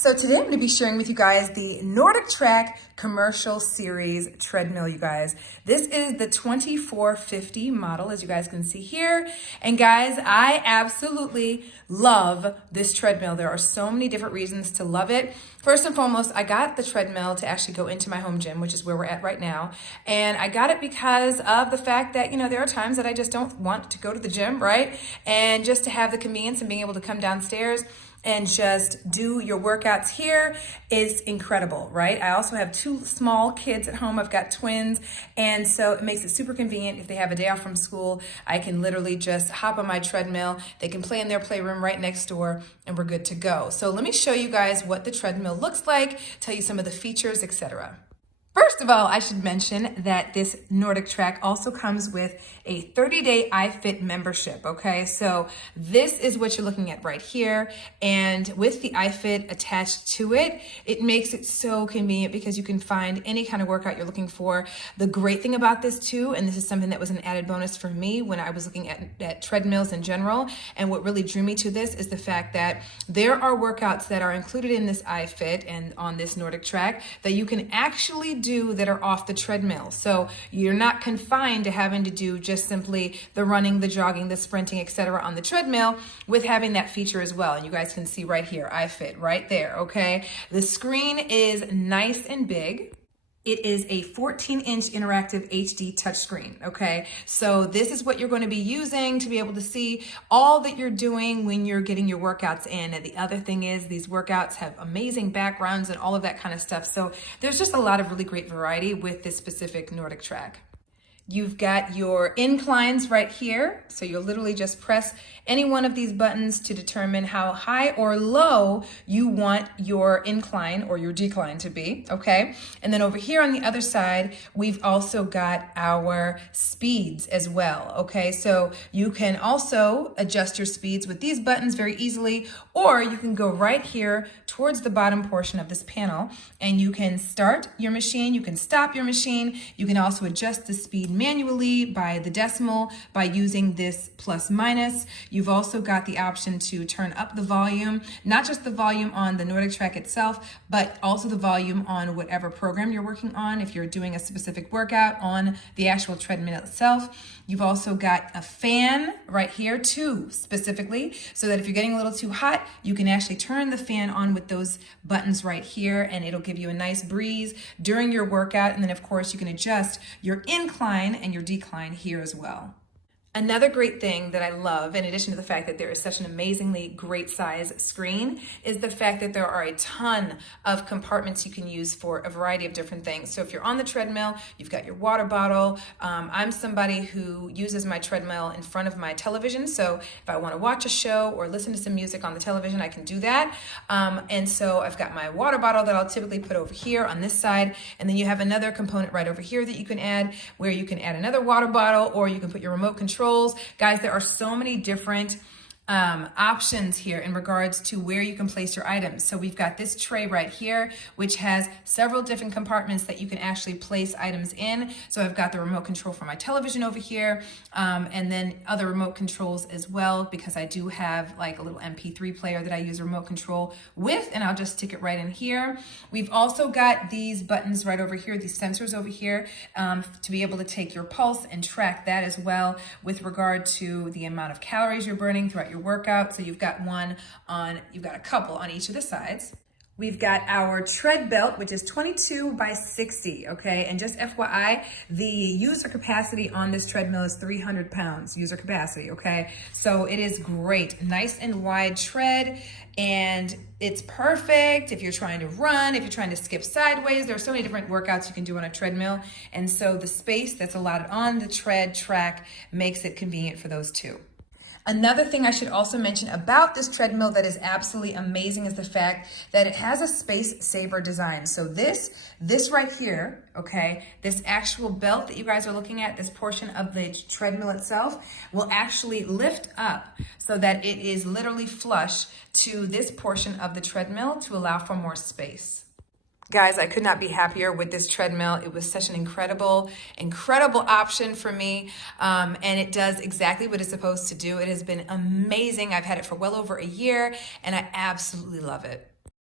So today I'm going to be sharing with you guys the NordicTrack Commercial Series Treadmill, you guys. This is the 2450 model, as you guys can see here. And guys, I absolutely love this treadmill. There are so many different reasons to love it. First and foremost, I got the treadmill to actually go into my home gym, which is where we're at right now. And I got it because of the fact that, there are times that I just don't want to go to the gym, right? And just to have the convenience and being able to come downstairs and just do your workouts here is incredible, right? I also have two small kids at home. I've got twins, and so it makes it super convenient. If they have a day off from school, I can literally just hop on my treadmill. They can play in their playroom right next door, and we're good to go. So let me show you guys what the treadmill looks like, tell you some of the features, etc. First of all, I should mention that this NordicTrack also comes with a 30-day iFIT membership, okay? So this is what you're looking at right here. And with the iFIT attached to it, it makes it so convenient because you can find any kind of workout you're looking for. The great thing about this too, and this is something that was an added bonus for me when I was looking at treadmills in general, and what really drew me to this is the fact that there are workouts that are included in this iFIT and on this NordicTrack that you can actually do that are off the treadmill. So you're not confined to having to do just simply the running, the jogging, the sprinting, etc. on the treadmill, with having that feature as well. And you guys can see right here, iFIT right there, okay? The screen is nice and big. It is a 14-inch interactive HD touchscreen, okay? So this is what you're going to be using to be able to see all that you're doing when you're getting your workouts in. And the other thing is these workouts have amazing backgrounds and all of that kind of stuff. So there's just a lot of really great variety with this specific NordicTrack. You've got your inclines right here. So you'll literally just press any one of these buttons to determine how high or low you want your incline or your decline to be, okay? And then over here on the other side, we've also got our speeds as well, okay? So you can also adjust your speeds with these buttons very easily, or you can go right here towards the bottom portion of this panel and you can start your machine, you can stop your machine, you can also adjust the speed manually by the decimal by using this plus minus. You've also got the option to turn up the volume, not just the volume on the NordicTrack itself, but also the volume on whatever program you're working on if you're doing a specific workout on the actual treadmill itself. You've also got a fan right here too, specifically, so that if you're getting a little too hot, you can actually turn the fan on with those buttons right here and it'll give you a nice breeze during your workout. And then of course you can adjust your incline and your decline here as well. Another great thing that I love, in addition to the fact that there is such an amazingly great size screen, is the fact that there are a ton of compartments you can use for a variety of different things. So if you're on the treadmill, you've got your water bottle. I'm somebody who uses my treadmill in front of my television. So if I want to watch a show or listen to some music on the television, I can do that. And so I've got my water bottle that I'll typically put over here on this side. And then you have another component right over here that you can add, where you can add another water bottle, or you can put your remote control. Guys, there are so many different options here in regards to where you can place your items. So we've got this tray right here, which has several different compartments that you can actually place items in. So I've got the remote control for my television over here, and then other remote controls as well, because I do have like a little MP3 player that I use remote control with, and I'll just stick it right in here. We've also got these buttons right over here, these sensors over here, to be able to take your pulse and track that as well with regard to the amount of calories you're burning throughout your workout. So you've got a couple on each of the sides. We've got our tread belt, which is 22 by 60, okay? And just FYI, the user capacity on this treadmill is 300 pounds, user capacity, okay? So it is great, nice and wide tread, and it's perfect if you're trying to run, if you're trying to skip sideways. There are so many different workouts you can do on a treadmill, and so the space that's allotted on the tread track makes it convenient for those too. Another thing I should also mention about this treadmill that is absolutely amazing is the fact that it has a SpaceSaver design. So this right here, okay, this actual belt that you guys are looking at, this portion of the treadmill itself, will actually lift up so that it is literally flush to this portion of the treadmill to allow for more space. Guys, I could not be happier with this treadmill. It was such an incredible option for me. And it does exactly what it's supposed to do. It has been amazing. I've had it for well over a year and I absolutely love it.